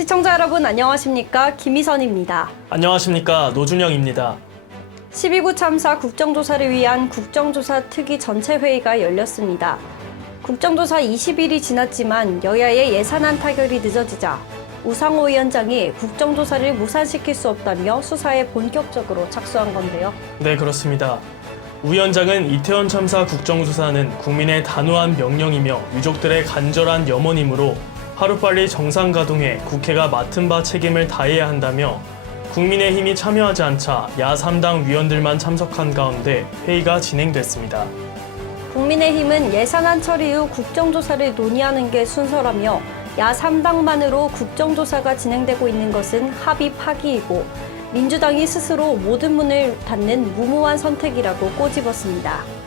시청자 여러분 안녕하십니까? 김희선입니다. 안녕하십니까? 노준영입니다. 12구 참사 국정조사를 위한 국정조사 특위 전체회의가 열렸습니다. 국정조사 20일이 지났지만 여야의 예산안 타결이 늦어지자 우상호 위원장이 국정조사를 무산시킬 수 없다며 수사에 본격적으로 착수한 건데요. 네, 그렇습니다. 우 위원장은 이태원 참사 국정조사는 국민의 단호한 명령이며 유족들의 간절한 염원이므로 하루빨리 정상 가동해 국회가 맡은 바 책임을 다해야 한다며 국민의힘이 참여하지 않자 야 3당 위원들만 참석한 가운데 회의가 진행됐습니다. 국민의힘은 예산안 처리 후 국정조사를 논의하는 게 순서라며 야 3당만으로 국정조사가 진행되고 있는 것은 합의 파기이고 민주당이 스스로 모든 문을 닫는 무모한 선택이라고 꼬집었습니다.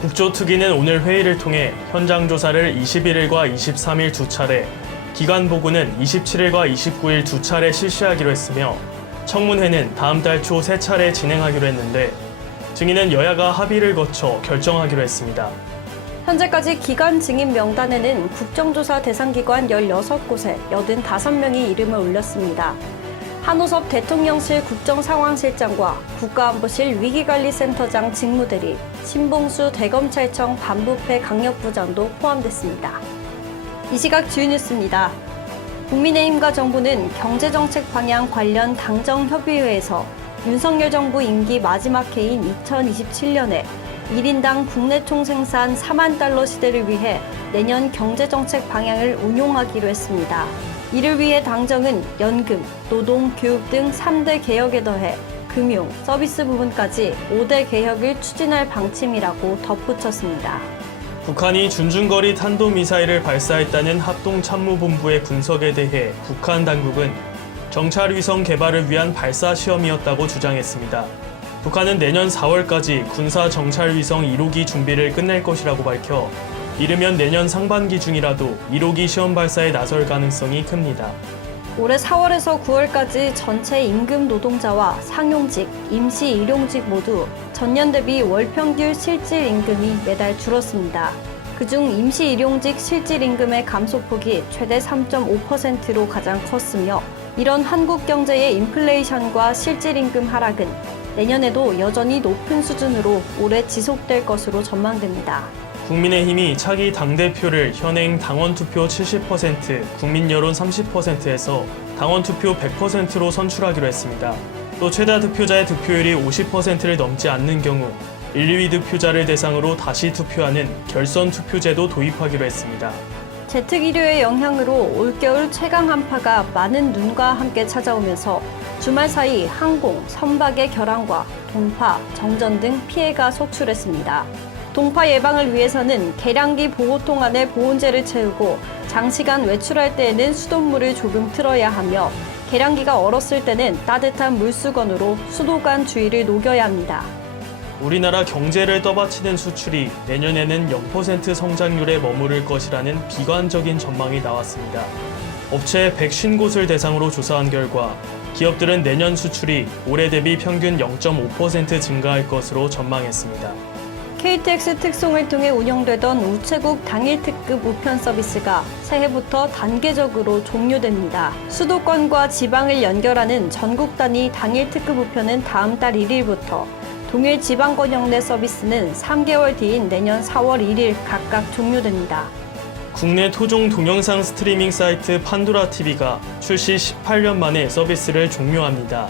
국조특위는 오늘 회의를 통해 현장 조사를 21일과 23일 두 차례, 기관 보고는 27일과 29일 두 차례 실시하기로 했으며 청문회는 다음 달 초 세 차례 진행하기로 했는데 증인은 여야가 합의를 거쳐 결정하기로 했습니다. 현재까지 기관 증인 명단에는 국정조사 대상 기관 16곳에 85명이 이름을 올렸습니다. 한호섭 대통령실 국정상황실장과 국가안보실 위기관리센터장 직무대리, 신봉수 대검찰청 반부패 강력부장도 포함됐습니다. 이 시각 주요 뉴스입니다. 국민의힘과 정부는 경제정책 방향 관련 당정협의회에서 윤석열 정부 임기 마지막 해인 2027년에 1인당 국내 총생산 4만 달러 시대를 위해 내년 경제정책 방향을 운용하기로 했습니다. 이를 위해 당정은 연금, 노동, 교육 등 3대 개혁에 더해 금융, 서비스 부분까지 5대 개혁을 추진할 방침이라고 덧붙였습니다. 북한이 준중거리 탄도미사일을 발사했다는 합동참모본부의 분석에 대해 북한 당국은 정찰위성 개발을 위한 발사 시험이었다고 주장했습니다. 북한은 내년 4월까지 군사 정찰위성 1호기 준비를 끝낼 것이라고 밝혀 이르면 내년 상반기 중이라도 1호기 시험 발사에 나설 가능성이 큽니다. 올해 4월에서 9월까지 전체 임금 노동자와 상용직, 임시 일용직 모두 전년 대비 월 평균 실질 임금이 매달 줄었습니다. 그중 임시 일용직 실질 임금의 감소폭이 최대 3.5%로 가장 컸으며 이런 한국 경제의 인플레이션과 실질 임금 하락은 내년에도 여전히 높은 수준으로 오래 지속될 것으로 전망됩니다. 국민의힘이 차기 당대표를 현행 당원투표 70%, 국민여론 30%에서 당원투표 100%로 선출하기로 했습니다. 또 최다 득표자의 득표율이 50%를 넘지 않는 경우 1, 2위 득표자를 대상으로 다시 투표하는 결선 투표제도 도입하기로 했습니다. 재택의료의 영향으로 올겨울 최강 한파가 많은 눈과 함께 찾아오면서 주말 사이 항공, 선박의 결항과 동파, 정전 등 피해가 속출했습니다. 동파 예방을 위해서는 계량기 보호통 안에 보온재를 채우고 장시간 외출할 때에는 수돗물을 조금 틀어야 하며 계량기가 얼었을 때는 따뜻한 물수건으로 수도관 주위를 녹여야 합니다. 우리나라 경제를 떠받치는 수출이 내년에는 0% 성장률에 머무를 것이라는 비관적인 전망이 나왔습니다. 업체 150곳을 대상으로 조사한 결과 기업들은 내년 수출이 올해 대비 평균 0.5% 증가할 것으로 전망했습니다. KTX 특송을 통해 운영되던 우체국 당일 특급 우편 서비스가 새해부터 단계적으로 종료됩니다. 수도권과 지방을 연결하는 전국 단위 당일 특급 우편은 다음 달 1일부터, 동일 지방권 영내 서비스는 3개월 뒤인 내년 4월 1일 각각 종료됩니다. 국내 토종 동영상 스트리밍 사이트 판도라TV가 출시 18년 만에 서비스를 종료합니다.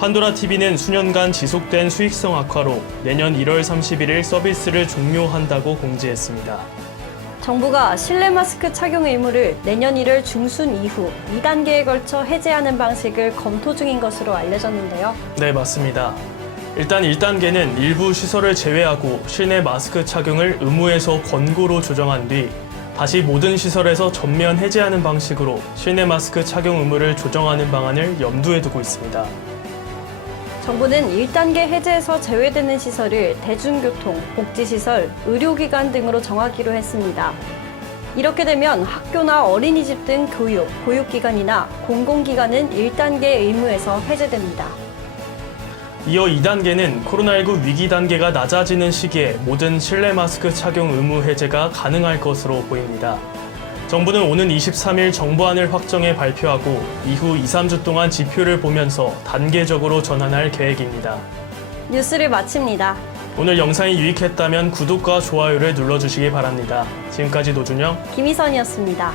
판도라TV는 수년간 지속된 수익성 악화로 내년 1월 31일 서비스를 종료한다고 공지했습니다. 정부가 실내 마스크 착용 의무를 내년 1월 중순 이후 2단계에 걸쳐 해제하는 방식을 검토 중인 것으로 알려졌는데요. 네, 맞습니다. 일단 1단계는 일부 시설을 제외하고 실내 마스크 착용을 의무에서 권고로 조정한 뒤 다시 모든 시설에서 전면 해제하는 방식으로 실내 마스크 착용 의무를 조정하는 방안을 염두에 두고 있습니다. 정부는 1단계 해제에서 제외되는 시설을 대중교통, 복지시설, 의료기관 등으로 정하기로 했습니다. 이렇게 되면 학교나 어린이집 등 교육, 보육기관이나 공공기관은 1단계 의무에서 해제됩니다. 이어 2단계는 코로나19 위기 단계가 낮아지는 시기에 모든 실내 마스크 착용 의무 해제가 가능할 것으로 보입니다. 정부는 오는 23일 정부안을 확정해 발표하고 이후 2-3주 동안 지표를 보면서 단계적으로 전환할 계획입니다. 뉴스를 마칩니다. 오늘 영상이 유익했다면 구독과 좋아요를 눌러주시기 바랍니다. 지금까지 노준영, 김희선이었습니다.